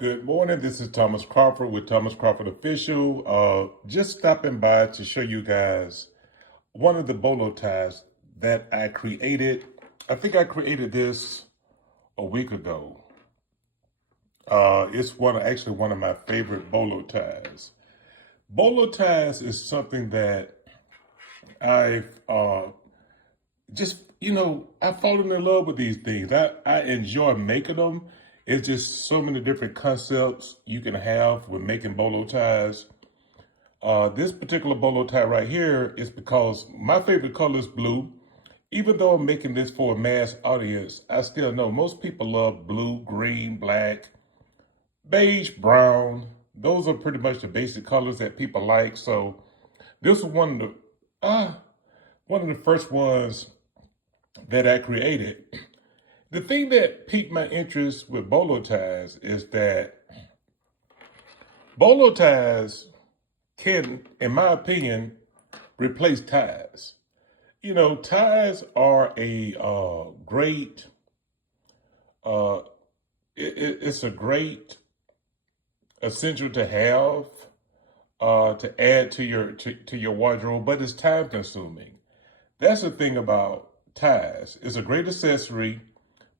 Good morning. This is Thomas Crawford with Thomas Crawford Official. Just stopping by to show you guys one of the bolo ties that I created. I think I created this a week ago. It's actually one of my favorite bolo ties. Bolo ties is something that I've I've fallen in love with these things. I enjoy making them. It's just so many different concepts you can have with making bolo ties. This particular bolo tie right here is because my favorite color is blue. Even though I'm making this for a mass audience, I still know most people love blue, green, black, beige, brown. Those are pretty much the basic colors that people like. So this is one of the first ones that I created. The thing that piqued my interest with bolo ties is that bolo ties can, in my opinion, replace ties. You know, ties are a great, it's a great essential to have, to add to your wardrobe, but it's time consuming. That's the thing about ties. It's a great accessory,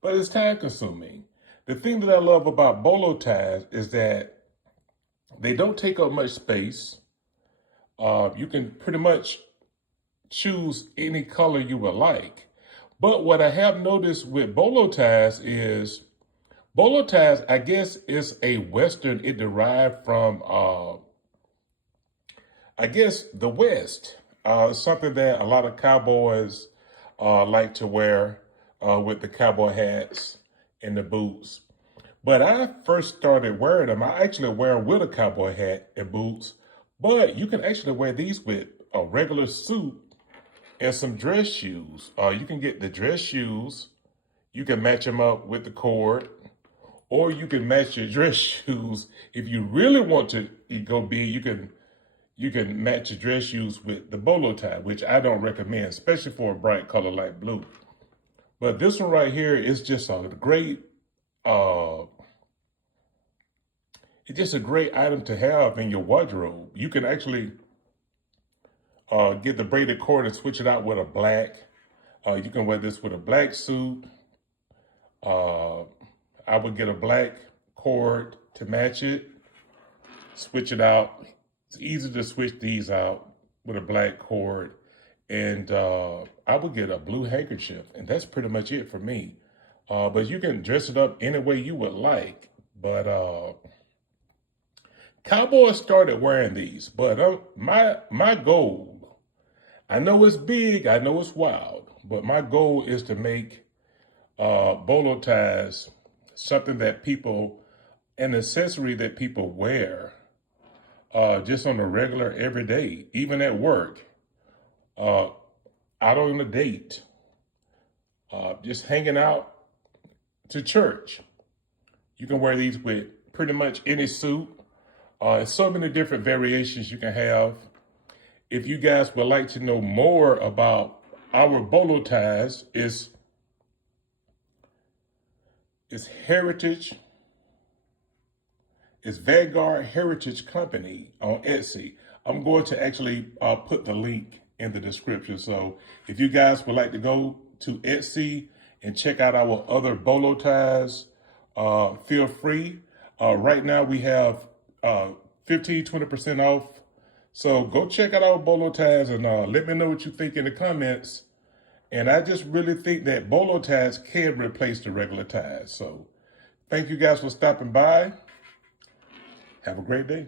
but it's time consuming. The thing that I love about bolo ties is that they don't take up much space. You can pretty much choose any color you would like. But what I have noticed with bolo ties is bolo ties, I guess, is a Western. It derived from, I guess, the West. Something that a lot of cowboys like to wear with the cowboy hats and the boots. But I first started wearing them. I actually wear them with a cowboy hat and boots. But you can actually wear these with a regular suit and some dress shoes. You can get the dress shoes. You can match them up with the cord. Or you can match your dress shoes. If you really want to go big, you can match your dress shoes with the bolo tie, which I don't recommend, especially for a bright color like blue. But this one right here is just a great, it's just a great item to have in your wardrobe. You can actually get the braided cord and switch it out with a black. You can wear this with a black suit. I would get a black cord to match it, switch it out. It's easy to switch these out with a black cord. And I would get a blue handkerchief, and that's pretty much it for me. But you can dress it up any way you would like. But cowboys started wearing these. But my goal, I know it's big, I know it's wild, but my goal is to make bolo ties something that an accessory that people wear just on a regular, everyday, even at work. Out on a date, just hanging out to church. You can wear these with pretty much any suit. So many different variations you can have. If you guys would like to know more about our bolo ties, it's Heritage. It's Vanguard Heritage Company on Etsy. I'm going to actually put the link in the description. So if you guys would like to go to Etsy and check out our other bolo ties, feel free. Right now we have 20% off. So go check out our bolo ties and let me know what you think in the comments. And I just really think that bolo ties can replace the regular ties. So thank you guys for stopping by. Have a great day.